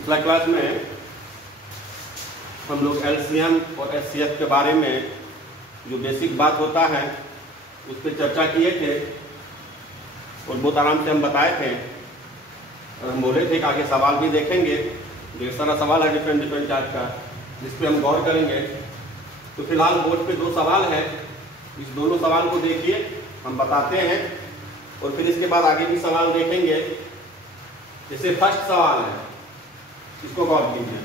पिछला क्लास में हम लोग एलसीएम और एचसीएफ के बारे में जो बेसिक बात होता है उस पर चर्चा किए थे और बहुत आराम से हम बताए थे और हम बोले थे कि आगे सवाल भी देखेंगे। ढेर सारा सवाल है डिफरेंट टाइप का जिस पे हम गौर करेंगे। तो फिलहाल बोर्ड पे दो सवाल है, इस दोनों सवाल को देखिए, हम बताते हैं और फिर इसके बाद आगे भी सवाल देखेंगे। जैसे फर्स्ट सवाल है, इसको गौर कीजिए।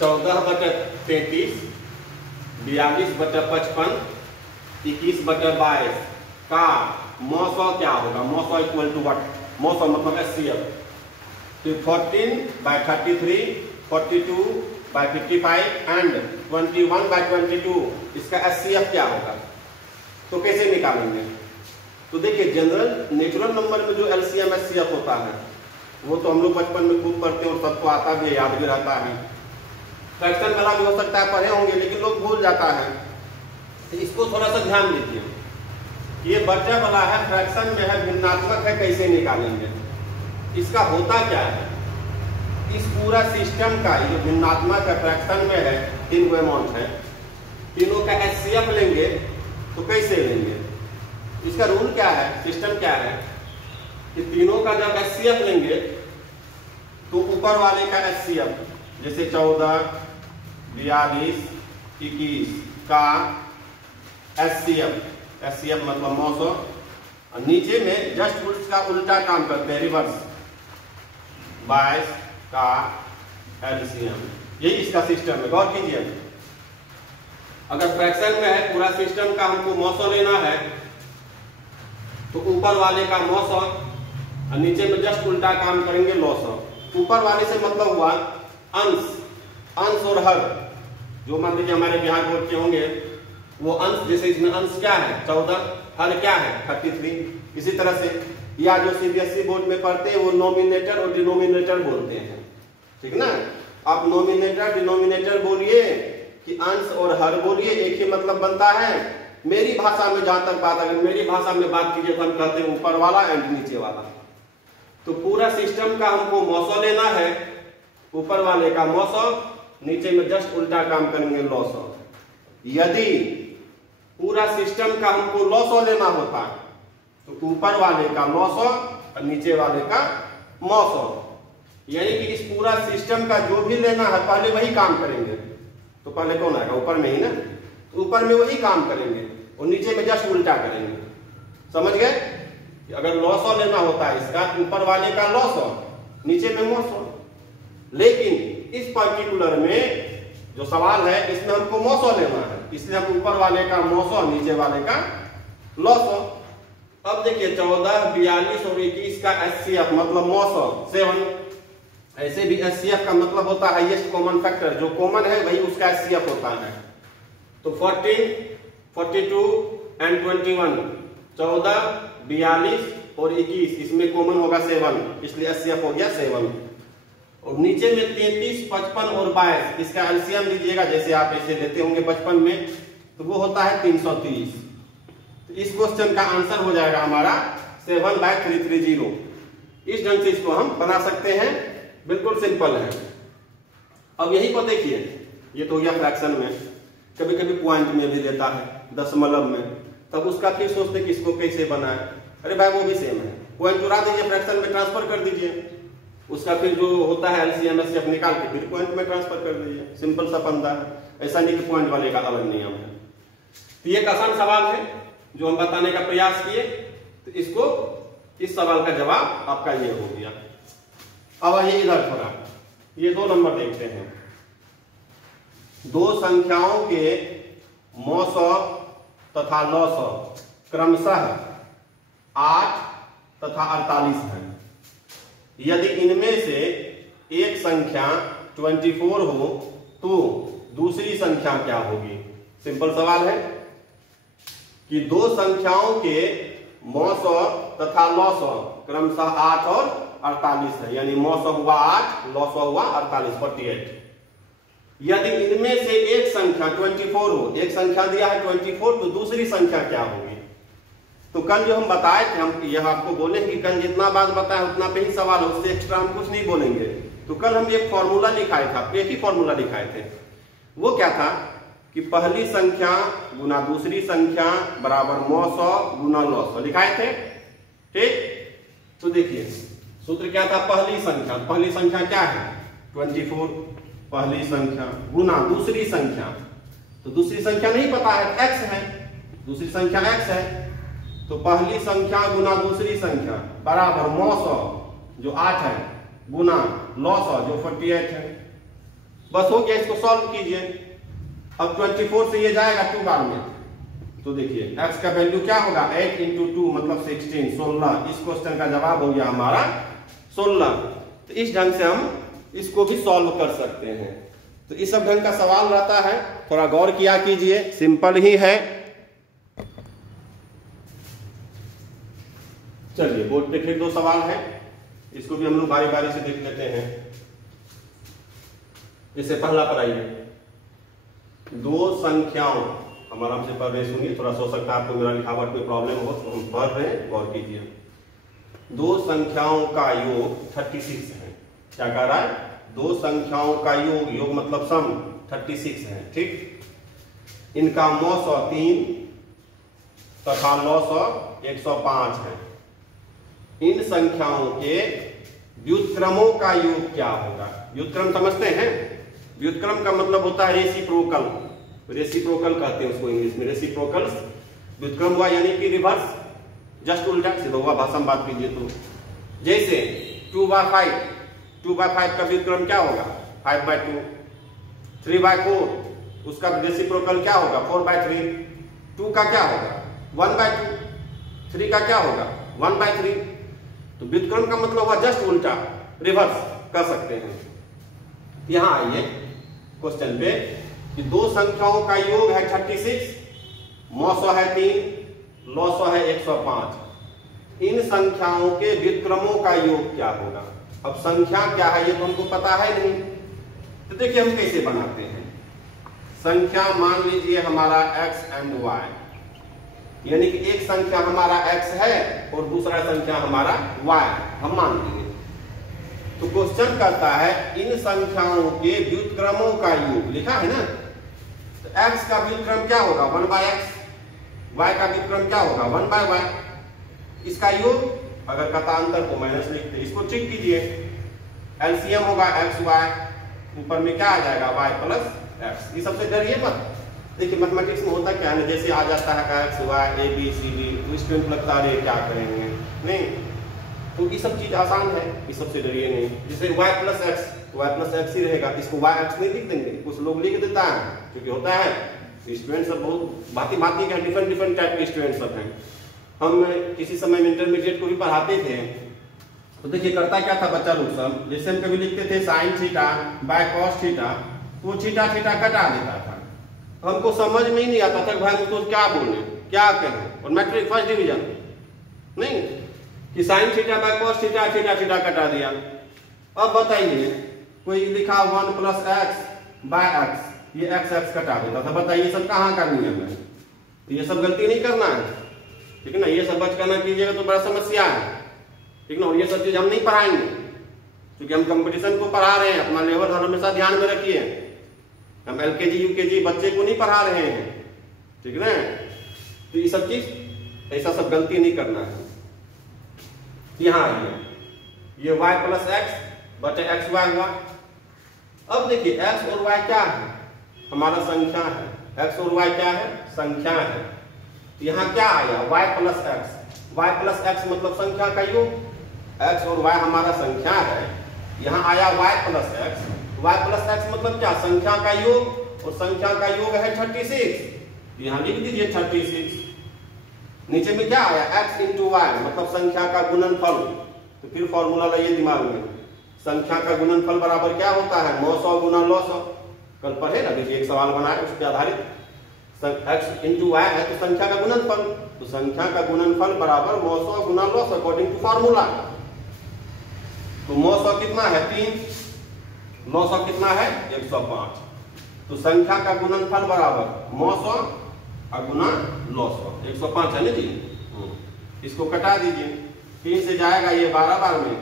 14/33, 42/55, 21/22 का मौसौ क्या होगा? मौसौ इक्वल टू व्हाट? मौसौ मतलब एचसीएफ। फिर 14/33, 42/55 एंड 21/22 इसका एचसीएफ क्या होगा? तो कैसे निकालेंगे? तो देखिए, जनरल नेचुरल नंबर में जो एलसीएम एचसीएफ होता है वो तो हम लोग बचपन में खूब पढ़ते हैं और सबको आता भी है, याद भी रहता है। फ्रैक्शन वाला भी हो सकता है पढ़े होंगे लेकिन लोग भूल जाता है, तो इसको थोड़ा सा ध्यान दीजिए। ये बचा वाला है, फ्रैक्शन में है, भिन्नात्मक है, कैसे निकालेंगे? इसका होता क्या है, इस पूरा सिस्टम का ये भिन्नात्मक है, फ्रैक्शन में है, तीन को अमाउंट है, तीनों का एचसीएफ लेंगे तो कैसे लेंगे? इसका रूल क्या है, सिस्टम क्या है कि तीनों का जब एचसीएफ लेंगे तो ऊपर वाले का एचसीएफ, जैसे 14, 42, 21 का एचसीएफ मतलब मौसौ, और नीचे में जस्ट उसका उल्टा काम करते हैं, रिवर्स, 22 का एलसीएम। यही इसका सिस्टम है, गौर कीजिए। अगर फ्रैक्शन में है, पूरा सिस्टम का हमको मौसौ लेना है तो ऊपर वाले का मौसौ और नीचे में जस्ट उल्टा काम करेंगे, लौसौ। ऊपर वाले से मतलब हुआ अंश और हर, जो मान लीजिए हमारे बिहार बोर्ड के होंगे वो अंश, जैसे इसमें अंश क्या है 14, हर क्या है 33। इसी तरह से या जो सीबीएसई बोर्ड में पढ़ते हैं वो नोमिनेटर और डिनोमिनेटर बोलते हैं, ठीक ना। आप नोमिनेटर डिनोमिनेटर बोलिए कि अंश और हर बोलिए, एक ही मतलब बनता है। मेरी भाषा में जहां तक बात, अगर मेरी भाषा में बात कीजिए तो हम कहते हैं ऊपर वाला एंड नीचे वाला। तो पूरा सिस्टम का हमको मौसौ लेना है, ऊपर वाले का मौसौ, नीचे में जस्ट उल्टा काम करेंगे, लौसौ। यदि पूरा सिस्टम का हमको लौसौ लेना होता तो ऊपर वाले का लौसौ और नीचे वाले का मौसौ, यानी कि इस पूरा सिस्टम का जो भी लेना है पहले वही काम करेंगे। तो पहले कौन आएगा? ऊपर में ही ना, ऊपर में वही काम करेंगे और नीचे में जस्ट उल्टा करेंगे। समझ गए? अगर लौसौ लेना होता है इसका, ऊपर वाले का लौसौ, नीचे में मौसौ। लेकिन इस पर्टिकुलर में जो सवाल है इसमें हमको मौसौ लेना है, इसलिए हम ऊपर वाले का मौसौ, नीचे वाले का लौसौ। अब देखिए 14, 42 और 21 का एचसीएफ मतलब मौसौ 7। ऐसे भी एचसीएफ का मतलब होता है हाईएस्ट कॉमन फैक्टर, जो कॉमन है वही उसका एचसीएफ होता है। तो 14, 42 एंड 21, 14, 42 और 21, इसमें कॉमन होगा 7, इसलिए एचसीएफ हो गया 7। और नीचे में 33, 55 और 22, इसका एलसीएम लीजिएगा, जैसे आप ऐसे लेते होंगे बचपन में, तो वो होता है 330। तो इस क्वेश्चन का आंसर हो जाएगा हमारा 7/330। इस ढंग से इसको हम बना सकते हैं, बिल्कुल सिंपल है। अब यही को देखिए, ये तो हो गया फ्रैक्शन में, कभी कभी पॉइंट में भी देता है, दशमलव में, तब उसका फिर सोचते कि इसको कैसे बनाए। अरे भाई वो भी सेम है, पॉइंट उड़ा दीजिए, फ्रैक्शन में ट्रांसफर कर दीजिए, उसका फिर जो होता है एलसीएम एचसीएफ निकाल के फिर पॉइंट में ट्रांसफर कर दीजिए। सिंपल सा फंडा है, ऐसा नहीं कि पॉइंट वाले का अलग नियम है। तो ये एक आसान सवाल है जो हम बताने का प्रयास किए, तो इसको, इस सवाल का जवाब आपका ये हो गया। अब आइए इधर थोड़ा, ये 2 नंबर देखते हैं। दो संख्याओं के मौसौ तथा लौसौ क्रमशः 8 तथा 48 है। यदि इनमें से एक संख्या 24 हो तो दूसरी संख्या क्या होगी? सिंपल सवाल है कि दो संख्याओं के मौसौ तथा लौसौ क्रमशः 8 और 48 है, यानी मौसौ हुआ 8, लौसौ हुआ 48, 48। यदि इनमें से एक संख्या 24 हो, एक संख्या दिया है 24, तो दूसरी संख्या क्या होगी? तो कल जो हम बताए थे, हम यह आपको बोले कि कल जितना बात बताया उतना पे ही सवाल, उससे एक्स्ट्रा हम कुछ नहीं बोलेंगे। तो कल हम एक फॉर्मूला लिखाए था, एक ही फॉर्मूला लिखाए थे। वो क्या था कि पहली संख्या गुना दूसरी संख्या बराबर 900 गुना 900 लिखाए थे। ठीक, तो देखिए सूत्र क्या था, पहली संख्या क्या है 24, पहली संख्या गुना दूसरी संख्या, तो दूसरी संख्या नहीं पता है, x है, दूसरी संख्या x है, तो पहली संख्या गुना दूसरी संख्या बराबर 900 जो 8 है गुना 900 जो 48 है। बस हो गया, इसको सॉल्व कीजिए। अब 24 से ये जाएगा 2 बार में, तो देखिए x का वैल्यू क्या होगा 8 इंटू 2 मतलब 16। इस क्वेश्चन का जवाब हो गया हमारा 16। तो इस ढंग से हम इसको भी सॉल्व कर सकते हैं। तो इस सब ढंग का सवाल रहता है, थोड़ा गौर किया कीजिए, सिंपल ही है। चलिए बोर्ड पे फिर 2 सवाल है, इसको भी हम लोग बारी बारी से देख लेते हैं। जैसे पहला पढ़ाइए, 2 संख्याओं, हमारा हमसे पढ़ रहे सुनिए, थोड़ा हो सकता है आपको मेरा लिखावट में प्रॉब्लम हो, तो हम पढ़ रहे हैं, गौर कीजिए। 2 संख्याओं का योग 36 है। क्या कह रहा है, 2 संख्याओं का योग, योग मतलब सम 36 है। ठीक, इनका 903 तथा 900 105 है। इन संख्याओं के व्युत्क्रमों का योग क्या होगा। व्युत्क्रम समझते हैं, व्युत्क्रम का मतलब होता है रेसिप्रोकल, रेसिप्रोकल कहते हैं उसको इंग्लिश में, रेसिप्रोकल। व्युत्क्रम हुआ यानी कि रिवर्स, जस्ट उल्टा, सीधा हुआ भाषा में बात कीजिए तो। जैसे 2/5 का व्युत्क्रम क्या होगा 5/2, 3/4 उसका रेसिप्रोकल क्या होगा 4/3, 2 का क्या होगा 1/2, 3 का क्या होगा 1/3। तो व्युत्क्रम का मतलब हुआ जस्ट उल्टा, रिवर्स कर सकते हैं। यहां आइए क्वेश्चन पे कि 2 संख्याओं का योग है 36, 900 है 3, 900 है 105। इन संख्याओं के व्युत्क्रमों का योग क्या होगा। अब संख्या क्या है ये तो हमको पता है नहीं, तो देखिए हम कैसे बनाते हैं। संख्या मान लीजिए हमारा x एंड y, यानी कि एक संख्या हमारा x है और दूसरा संख्या हमारा y हम मान लेंगे। तो क्वेश्चन कहता है इन संख्याओं के व्युत्क्रमों का योग, लिखा है ना, तो x का व्युत्क्रम क्या होगा 1/x, y का व्युत्क्रम क्या होगा 1/y। इसका योग अगर कथांतर को माइनस लिखते, इसको चेक कीजिए, एलसीएम होगा xy, ऊपर में क्या आ जाएगा y प्लस x। ये सबसे डरिए मत, देखिए मैथमेटिक्स में होता क्या है, जैसे आ जाता है x y a b c d, तो स्टूडेंट लगता है क्या करेंगे, नहीं, तो ये सब चीज आसान है, ये सबसे डरिए नहीं। जैसे y प्लस x ही रहेगा, इसको y x नहीं लिख देंगे, कुछ लोग लिख देता है, क्योंकि होता है स्टूडेंट सब बहुत भांति भांति के डिफरेंट टाइप के स्टूडेंट सब हैं। हम किसी समय इंटरमीडिएट को भी पढ़ाते थे, तो देखिए करता क्या था बच्चा लोग सब, जैसे हम कभी लिखते थे sine theta by cos theta, तो थीटा थीटा कटा देता था, हमको समझ में ही नहीं आता था भाई उसको क्या बोले क्या करें। और मैट्रिक फर्स्ट डिवीजन नहीं कि sine theta by cos theta, theta theta कटा दिया। अब बताइए कोई लिखा 1 प्लस एक्स बाय एक्स, ये एक्स एक्स कटा देता था, बताइए सब कहाँ का नियम है। तो ये सब गलती नहीं करना है, ठीक है ना, ये सब बच करना कीजिएगा तो बड़ा समस्या है, ठीक ना। और ये सब चीज हम नहीं पढ़ाएंगे, क्योंकि हम कंपटीशन को पढ़ा रहे हैं, अपना लेवल हमेशा ध्यान में रखिए। हम एलकेजी यूकेजी बच्चे को नहीं पढ़ा रहे हैं, ठीक ना। तो ये सब चीज ऐसा सब गलती नहीं करना है। यहाँ आइए, ये y प्लस एक्स बटे एक्स वाई हुआ। अब देखिए x और y क्या है, हमारा संख्या है, x और y क्या है संख्या है। तो यहाँ क्या आया y प्लस एक्स मतलब संख्या का योग, x और y हमारा संख्या है, यहाँ आया y प्लस एक्स मतलब क्या संख्या का योग, और संख्या का योग है 36, यहाँ लिख दीजिए 36। नीचे में क्या आया x इंटू वाई मतलब संख्या का गुणनफल। तो फिर फॉर्मूला लाइए दिमाग में, संख्या का गुणनफल बराबर क्या होता है 900 गुना 900। कल पढ़े ना, देखिए एक सवाल बनाए उस पर आधारित, x इंटू वाई है तो संख्या का गुणनफल, तो संख्या का गुणनफल बराबर 900 गुना 900 अकॉर्डिंग टू फॉर्मूला। तो 900 कितना है 3, 900 कितना है 105। तो संख्या का गुणनफल बराबर 900 गुना 900 105 है ना जी। इसको कटा दीजिए, 3 से जाएगा ये 12 बार में,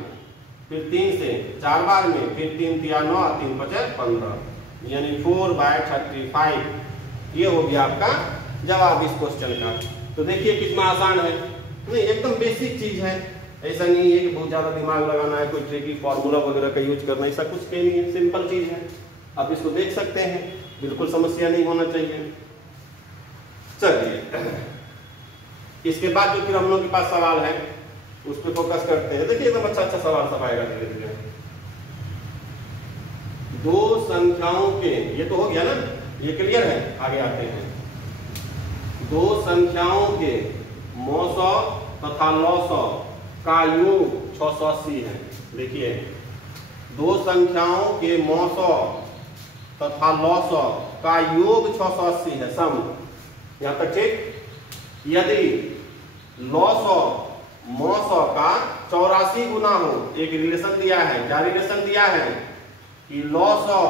फिर 3 से 4 बार में, फिर 3 तिया 9, 3 पचे 15, यानी 4/35। ये हो गया आपका जवाब इस क्वेश्चन का। तो देखिए कितना आसान है, नहीं एकदम बेसिक चीज है। ऐसा नहीं है कि बहुत ज्यादा दिमाग लगाना है, कोई ट्रिकी फॉर्मूला वगैरह का यूज करना, ऐसा कुछ नहीं है, सिंपल चीज है। आप इसको देख सकते हैं, बिल्कुल समस्या नहीं होना चाहिए। चलिए इसके बाद जो फिर हम लोग के पास सवाल है उस पर फोकस करते हैं। देखिए एकदम अच्छा सवाल सब आएगा धीरे धीरे। दो संख्याओं के, ये तो हो गया ना, ये क्लियर है, आगे आते हैं। दो संख्याओं के मौसौ तथा लौसौ का योग 680 है। देखिए दो संख्याओं के मौसौ तथा लौसौ का योग 680 है, सम। यहां तक ठीक। यदि लौसौ मौसौ का 84 गुना हो, एक रिलेशन दिया है, क्या रिलेशन दिया है कि लौसौ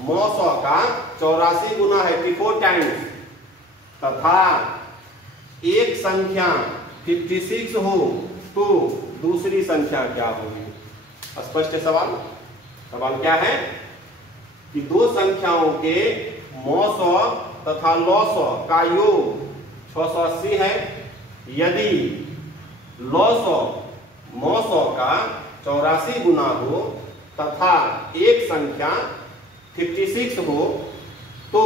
मौसौ का 84 गुना है, 84 टाइम्स, तथा एक संख्या 56 हो तो दूसरी संख्या क्या होगी। स्पष्ट है सवाल। सवाल क्या है कि दो संख्याओं के मौसौ तथा लौसौ का योग 680 है। यदि लौसौ मौसौ का 84 गुना हो तथा एक संख्या 56 हो तो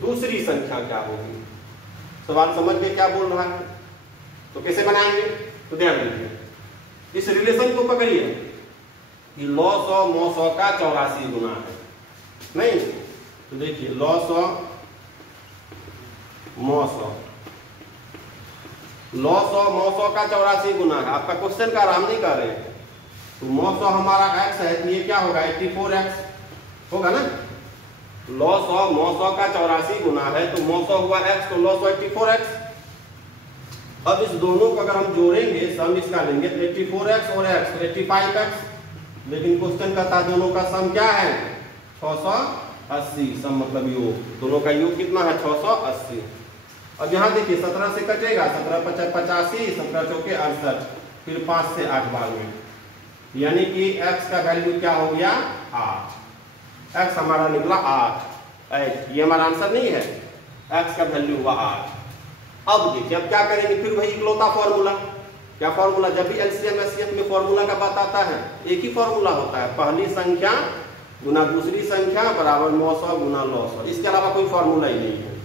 दूसरी संख्या क्या होगी। सवाल समझ में क्या बोल रहा है, तो कैसे बनाएंगे, तो ध्यान दीजिए। इस रिलेशन को पकड़िए कि लौसौ मौसौ का 84 गुना है, नहीं तो देखिए लौसौ मौसौ, लौसौ मौसौ का 84 गुना है। आपका क्वेश्चन का आराम नहीं कर रहे हैं, तो मौसौ हमारा x है, तो ये क्या होगा 84x होगा ना। लौसौ मौसौ का 84 गुना है, तो मौसौ हुआ x, तो लौसौ 84x। अब इस दोनों को अगर हम जोड़ेंगे, सम इसका लेंगे तो 84x और x तो 85x, लेकिन क्वेश्चन का था दोनों का सम क्या है 680, सम मतलब योग, दोनों का योग कितना है 680। अब यहाँ देखिए 17 से कटेगा, 17 × 85, 17 × 4 = 68, फिर 5 से 8 बार में, यानी कि x का वैल्यू क्या हो गया 8। x हमारा निकला 8, ये हमारा आंसर नहीं है, x का वैल्यू हुआ 8। अब देखिए अब क्या करेंगे, फिर वही इकलौता फॉर्मूला। क्या फॉर्मूला, जब भी एलसीएम एससीएफ में फॉर्मूला का बात आता है एक ही फॉर्मूला होता है, पहली संख्या गुना दूसरी संख्या बराबर मौसौ गुना लौसौ, इसके अलावा कोई फॉर्मूला ही नहीं है।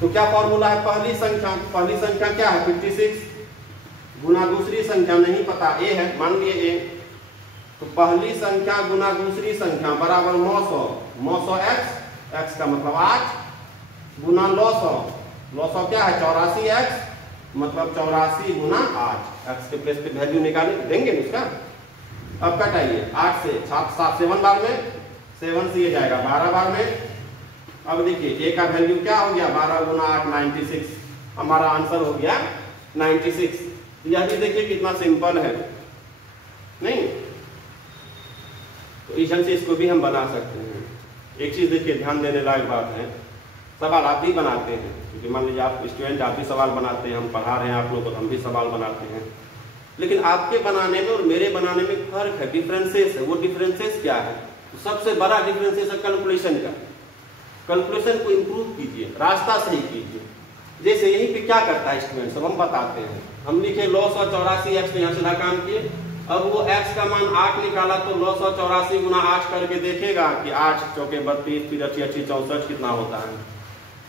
तो क्या फॉर्मूला है, पहली संख्या क्या है 56 गुना दूसरी संख्या नहीं पता a है, मान लिए a, तो पहली संख्या गुना दूसरी संख्या बराबर मौसौ x का मतलब 8 गुना लौसौ क्या है 84x, मतलब 84 गुना 8, x के प्लेस पे वैल्यू निकाले देंगे उसका। अब कटाइए 8 से 7 बार में, 7 से ये जाएगा 12 बार में। अब देखिए a का वैल्यू क्या हो गया 12 गुना 8 96, हमारा आंसर हो गया 96। यह भी देखिए कितना सिंपल है, नहीं तो इस ढंग से इसको भी हम बना सकते हैं। एक चीज देखिए ध्यान देने लायक बात है, सवाल आप भी बनाते हैं, क्योंकि मान लीजिए आप स्टूडेंट, आप भी सवाल बनाते हैं, हम पढ़ा रहे हैं आप लोग को, हम भी सवाल बनाते हैं, लेकिन आपके बनाने में और मेरे बनाने में फर्क है, डिफरेंसेस है। वो डिफरेंसेस क्या है, तो सबसे बड़ा डिफरेंसेस है कैलकुलेशन का। कैलकुलेशन को इम्प्रूव कीजिए, रास्ता सही कीजिए। जैसे यहीं पे क्या करता है स्टूडेंट सब हम बताते हैं, हम लिखे 984x, यहाँ सीधा काम किए। अब वो x का मान 8 निकाला, तो 984 गुना 8 करके देखेगा कि 8 चौके 32, फिर 80 64 कितना होता है,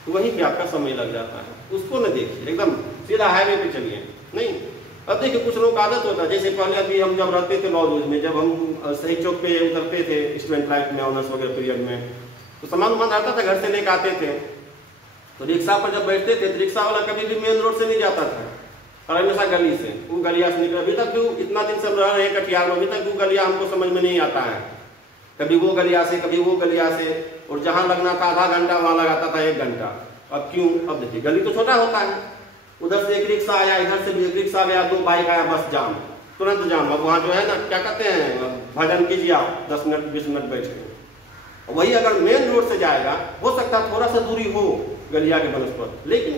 तो वहीं पे आपका समय लग जाता है। उसको न देखिए, एकदम सीधा हाईवे पे चलिए। नहीं अब देखिए कुछ लोग आदत होता है, जैसे पहले अभी हम जब रहते थे लॉज में, जब हम सही चौक पे उतरते थे स्टूडेंट लाइफ में, ऑनर्स वगैरह पीरियड में, तो सामान रहता था घर से लेकर आते थे, तो रिक्शा पर जब बैठते थे तो रिक्शा वाला कभी भी मेन रोड से नहीं जाता था, और हमेशा गली से, वो गलिया से निकल। अभी तक भी इतना दिन से हम रह रहे हैं कटिहार में, अभी तक वो गलिया हमको समझ में नहीं आता है, कभी वो गलिया से कभी वो गलिया से, और जहां लगना था आधा घंटा वहां लगाता था 1 घंटा। अब क्यों, अब देखिए गली तो छोटा होता है, उधर से एक रिक्शा आया, इधर से भी एक रिक्शा आया, 2 बाइक आया, बस जाम, तुरंत जाम। अब वहां जो है ना क्या कहते हैं, भजन कीजिए आप 10 मिनट 20 मिनट बैठ के। वही अगर मेन रोड से जाएगा, हो सकता है थोड़ा सा दूरी हो गलिया के बनस्पत, लेकिन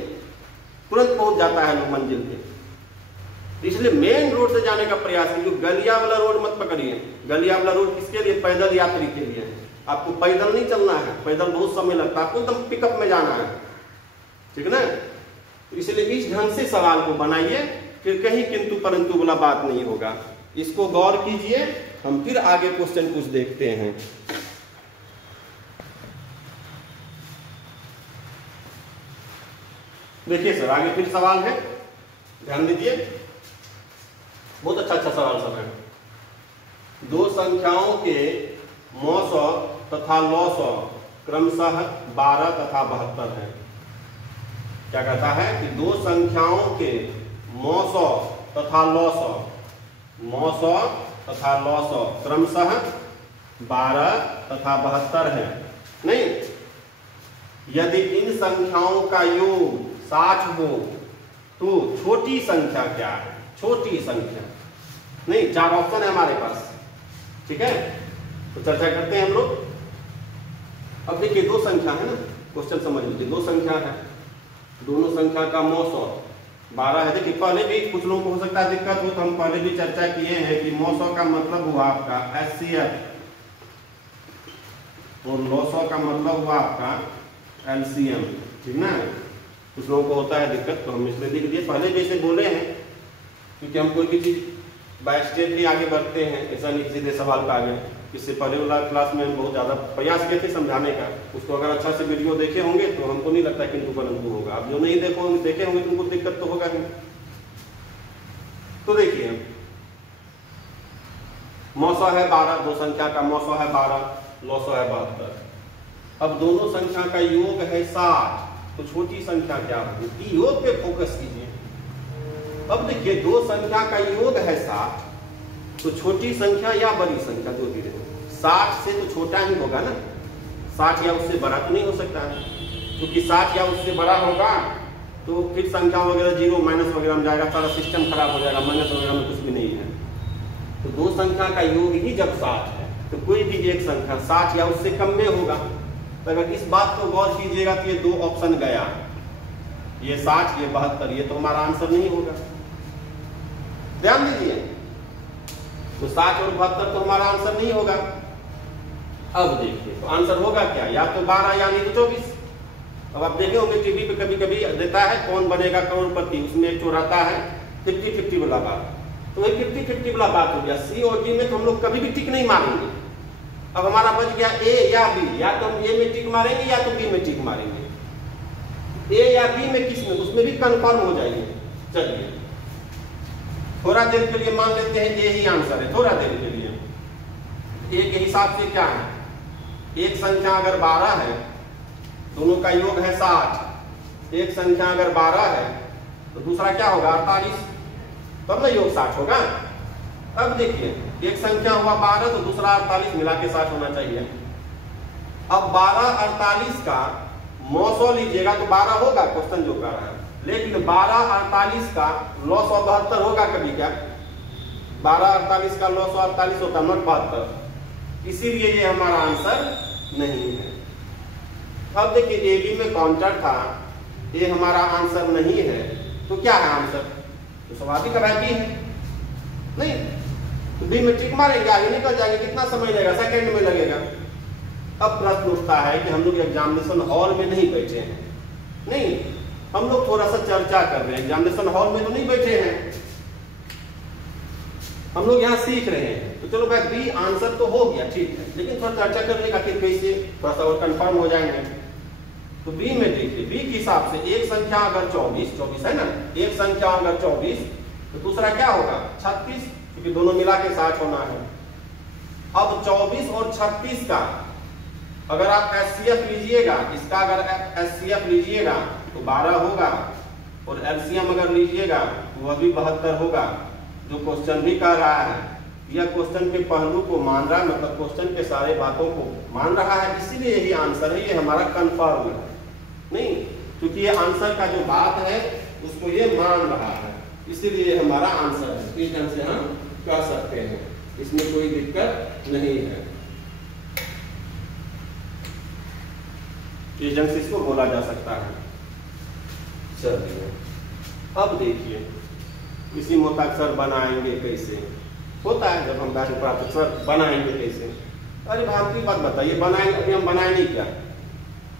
तुरंत पहुंच जाता है लोग मंजिल पे। इसलिए मेन रोड से जाने का प्रयास कीजिए। गलिया वाला रोड मत पकड़िए। गलिया वाला रोड किसके लिए? पैदल यात्री के लिए। आपको पैदल नहीं चलना है, पैदल बहुत समय लगता है, आपको एकदम पिकअप में जाना है, ठीक ना। इसलिए इस ढंग से सवाल को बनाइए, फिर कहीं किंतु परंतु वाला बात नहीं होगा। इसको गौर कीजिए। हम फिर आगे क्वेश्चन कुछ देखते हैं। देखिए सर, आगे फिर सवाल है, ध्यान दीजिए। बहुत अच्छा सवाल सब है। दो संख्याओं के मौसौ तथा लौसौ क्रमशः 12 तथा 72 है। क्या कहता है कि दो संख्याओं के मौसौ तथा लौसौ, मौसौ तथा लौसौ क्रमशः 12 तथा 72 है। नहीं, यदि इन संख्याओं का योग 60 हो तो छोटी संख्या क्या है? छोटी संख्या नहीं, 4 ऑप्शन है हमारे पास, ठीक है। तो चर्चा करते हैं हम लोग। अब देखिए, दो संख्या है ना, क्वेश्चन समझ लीजिए। दो संख्या है, दोनों संख्या का मौसौ 12 है। देखिए, पहले भी कुछ लोगों को हो सकता है दिक्कत हो, तो हम पहले भी चर्चा किए हैं कि मौसौ का मतलब हुआ आपका HCF और लौसौ का मतलब हुआ आपका LCM, ठीक ना। कुछ लोगों को होता है दिक्कत, तो हम इसलिए लिख दिए। पहले भी इसे बोले हैं, क्योंकि हम कोई भी चीज बाय स्टेप भी आगे बढ़ते हैं, ऐसा नहीं सीधे सवाल का आगे। इससे पहले वाला क्लास में हम बहुत ज्यादा प्रयास किए थे समझाने का। उसको अगर अच्छा से वीडियो देखे होंगे तो हमको नहीं लगता किंतु परंतु होगा। अब जो नहीं देखे होंगे तुमको दिक्कत तो होगा नहीं। तो देखिए, मौसौ है 12, दो संख्या का मौसौ है 12, लौसौ है 72। अब दोनों संख्या का योग है 60, तो छोटी संख्या क्या होगी? योग पे फोकस कीजिए। अब देखिए, दो संख्या का योग है 60, तो छोटी संख्या या बड़ी संख्या जो भी रहे, 60 से तो छोटा ही होगा ना, 60 या उससे बड़ा तो नहीं हो सकता है, क्योंकि 60 या उससे बड़ा होगा तो फिर संख्या वगैरह जीरो माइनस वगैरह में जाएगा, सारा सिस्टम खराब हो जाएगा, माइनस वगैरह में कुछ भी नहीं है। तो दो संख्या का योग ही जब 60 है, तो कोई भी एक संख्या 60 या उससे कम में होगा। तो अगर इस बात को गौर कीजिएगा तो ये दो ऑप्शन गया, ये 60, ये 72, ये तो हमारा आंसर नहीं होगा। ध्यान दीजिए, तो 60 और 72 तो हमारा आंसर नहीं होगा। अब देखिए, तो आंसर होगा क्या? या तो 12 यानी तो 24। अब आप देखे होंगे टीवी पे कभी कभी देता है कौन बनेगा करोड़पति, उसमें एक चोराता है 50-50 वाला बात। तो वही 50-50 वाला बात हो गया। सी और डी में तो हम लोग कभी भी टिक नहीं मारेंगे। अब हमारा बच गया ए या बी, या तो हम ए में टिक मारेंगे या तो बी में टिक मारेंगे। ए या बी में किस में, उसमें भी कंफर्म हो जाएंगे। चलिए, थोड़ा देर के लिए मान लेते हैं ये ही आंसर है। थोड़ा देर के लिए ए के हिसाब से क्या है, एक संख्या अगर 12 है, दोनों का योग है 60, एक संख्या अगर 12 है तो दूसरा क्या होगा 48, तब ना योग 60 होगा। अब देखिए, एक संख्या हुआ 12 तो दूसरा 48, मिला के 60 होना चाहिए। अब 12 48 का मौसौ लीजिएगा तो 12 होगा, क्वेश्चन जो कर रहा है। लेकिन 12 48 का 972 होगा कभी क्या? 12 48 का 948 होता, नॉट 72। इसीलिए ये हमारा आंसर नहीं है। अब देखिए, ए बी में काउंटर था, ये हमारा आंसर नहीं है, तो क्या है आंसर? तो स्वाभाविक है बी है। नहीं तो बी में टिक मारेंगे, आगे निकल जाएंगे। कितना समय लगेगा? सेकंड में लगेगा। अब प्रश्न उठता है कि हम लोग एग्जामिनेशन हॉल में नहीं बैठे हैं, नहीं, हम लोग थोड़ा सा चर्चा कर रहे हैं। एग्जामिनेशन हॉल में तो नहीं बैठे हैं, हम लोग यहाँ सीख रहे हैं। तो चलो भाई, बी आंसर तो हो गया, ठीक है, लेकिन थोड़ा चर्चा करने का फिर कैसे थोड़ा सा और कंफर्म हो जाएंगे। तो बी में देखिए, बी के हिसाब से एक संख्या अगर 24 है ना, एक संख्या अगर 24 तो दूसरा क्या होगा 36, क्योंकि दोनों मिला के 60 होना है। अब 24 और 36 का अगर आप HCF लीजिएगा, इसका अगर HCF लीजिएगा तो 12 होगा, और LCM अगर लीजिएगा तो वह भी 72 होगा। जो क्वेश्चन भी कह रहा है, यह क्वेश्चन के पहलू को मान रहा है, मतलब क्वेश्चन के सारे बातों को मान रहा है, इसीलिए यही आंसर है, ये हमारा कंफर्म है। नहीं, क्योंकि ये आंसर का जो बात है उसको ये मान रहा है, इसीलिए हमारा आंसर है। इस ढंग से हम कह सकते हैं, इसमें कोई दिक्कत नहीं है। इस ढंग से इसको बोला जा सकता है। चलिए, अब देखिए, इसी मुताबिक सर बनाएंगे कैसे, होता है जब हम बैठ पढ़ाते सर बनाएंगे कैसे। अरे भाई आपकी बात बताइए, बनाएंगे, अभी हम बनाए नहीं क्या,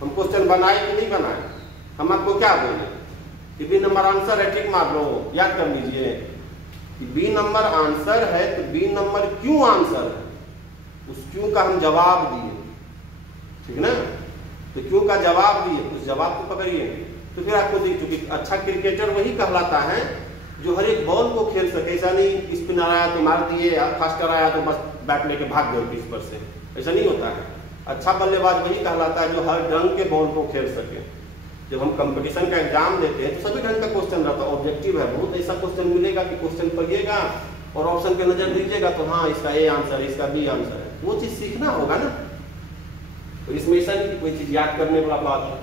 हम क्वेश्चन बनाए कि नहीं बनाए, हम आपको क्या बोले कि बी नंबर आंसर है, ठीक मार लो, याद कर लीजिए कि बी नंबर आंसर है, तो बी नंबर क्यों आंसर है, उस क्यों का हम जवाब दिए, ठीक ना, तो क्यों का जवाब दिए, उस जवाब को पकड़िए। तो फिर आपको देख चुकी अच्छा क्रिकेटर वही कहलाता है जो हर एक बॉल को खेल सके। ऐसा नहीं स्पिनर आया तो मार दिए, फास्टर आया तो बस बैट लेके भाग गए पिच पर से, ऐसा नहीं होता है। अच्छा बल्लेबाज वही कहलाता है जो हर ढंग के बॉल को खेल सके। जब हम कंपटीशन का एग्जाम देते हैं तो सभी ढंग का क्वेश्चन रहता है, ऑब्जेक्टिव है, बहुत ऐसा क्वेश्चन मिलेगा कि क्वेश्चन पढ़िएगा और ऑप्शन पे नजर दीजिएगा तो हाँ इसका ए आंसर है, इसका बी आंसर है, वो चीज सीखना होगा ना। तो इसमें ऐसा नहीं कि कोई चीज याद करने वाला बात है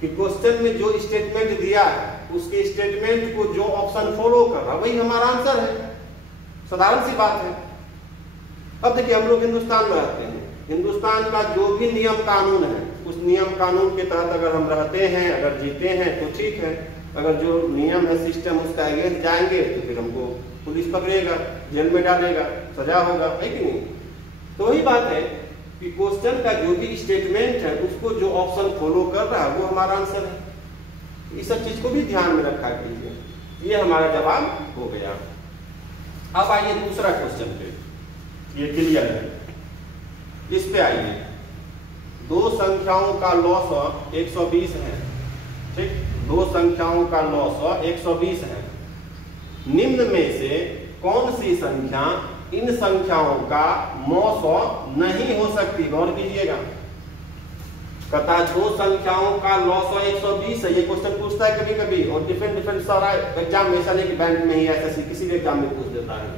कि क्वेश्चन में जो स्टेटमेंट दिया है उसके स्टेटमेंट को जो ऑप्शन फॉलो कर रहा वही हमारा आंसर है, साधारण सी बात है। अब देखिए हम लोग हिंदुस्तान में रहते हैं, हिंदुस्तान का जो भी नियम कानून है उस नियम कानून के तहत अगर हम रहते हैं, अगर जीते हैं तो ठीक है, अगर जो नियम है सिस्टम उसका अगेंस्ट जाएंगे तो फिर हमको पुलिस पकड़ेगा, जेल में डालेगा, सजा होगा, है कि नहीं। तो वही बात है कि क्वेश्चन का जो भी स्टेटमेंट है उसको जो ऑप्शन फॉलो कर रहा है वो हमारा आंसर है। इस सब चीज को भी ध्यान में रखा कीजिए। ये हमारा जवाब हो गया। अब आइए दूसरा क्वेश्चन पे, ये क्लियर है, इस पे आइए। दो संख्याओं का लॉस 120 है, ठीक, दो संख्याओं का लॉस 120 है। निम्न में से कौन सी संख्या इन संख्याओं का मौसौ नहीं हो सकती, गौर कीजिएगा। कहता है दो संख्याओं का लॉस 120 है, ये क्वेश्चन पूछता है कभी कभी, और डिफरेंट सारा एग्जाम में, ऐसा नहीं कि बैंक में ही ऐसा किसी भी एग्जाम में पूछ देता है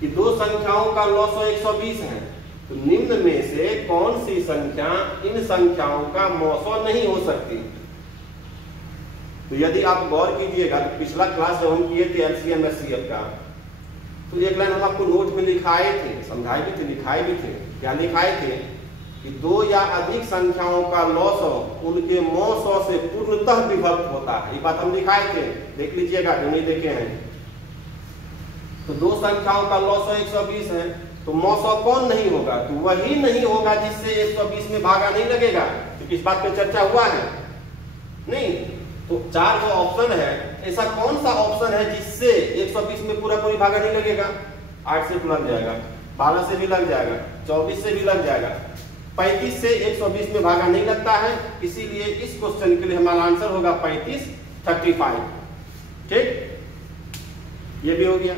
कि दो संख्याओं का लॉस 120 है, तो निम्न में से कौन सी संख्या इन संख्याओं का मौसौ नहीं हो सकती। तो यदि आप गौर कीजिएगा तो पिछला क्लास जब हम किए थे एलसीएम एचसीएफ का, तो एक लाइन हम आपको नोट में लिखाए थे, समझाए भी थे, लिखाए भी थे। क्या लिखाए थे कि दो या अधिक संख्याओं का लॉस उनके मौसौ से पूर्णतः विभक्त होता है, ये बात हम लिखाए थे, देख लीजिएगा जो नहीं देखे हैं। तो दो संख्याओं का लॉस 120 है, तो मौसौ कौन नहीं होगा, तो वही नहीं होगा जिससे 120 में भागा नहीं लगेगा। तो किस बात पे चर्चा हुआ है, नहीं। तो चार जो ऑप्शन है, ऐसा कौन सा ऑप्शन है जिससे 120 में पूरा कोई भागा नहीं लगेगा। 8 से लग जाएगा, 12 से भी लग जाएगा, 24 से भी लग जाएगा, 35 से 120 में भागा नहीं लगता है। इसीलिए इस क्वेश्चन के लिए हमारा आंसर होगा 35, 35, ठीक, ये भी हो गया।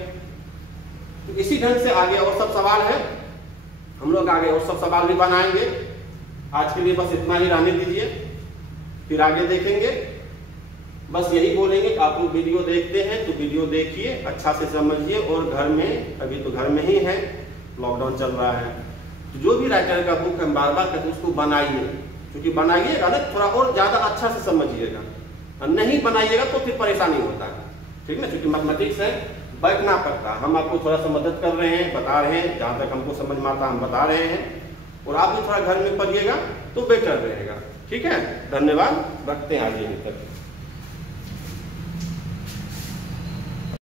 तो इसी ढंग से आगे और सब सवाल है, हम लोग आगे और सब सवाल भी बनाएंगे। आज के लिए बस इतना ही रहने दीजिए, फिर आगे देखेंगे। बस यही बोलेंगे कि आप लोग वीडियो देखते हैं तो वीडियो देखिए, अच्छा से समझिए, और घर में, अभी तो घर में ही है, लॉकडाउन चल रहा है, तो जो भी राइटर का बुक हम बार बार कहते हैं उसको बनाइए, क्योंकि बनाइएगा ना थोड़ा और ज्यादा अच्छा से समझिएगा, और नहीं बनाइएगा तो फिर परेशानी होता है, ठीक ना। क्योंकि मैथमेटिक्स है, बैठना पड़ता, हम आपको थोड़ा सा मदद कर रहे हैं, बता रहे हैं, जहां तक हमको समझ में आता हम बता रहे हैं, और आप भी थोड़ा घर में पढ़िएगा तो बेटर रहेगा, ठीक है। धन्यवाद, रखते हैं आज यहीं तक।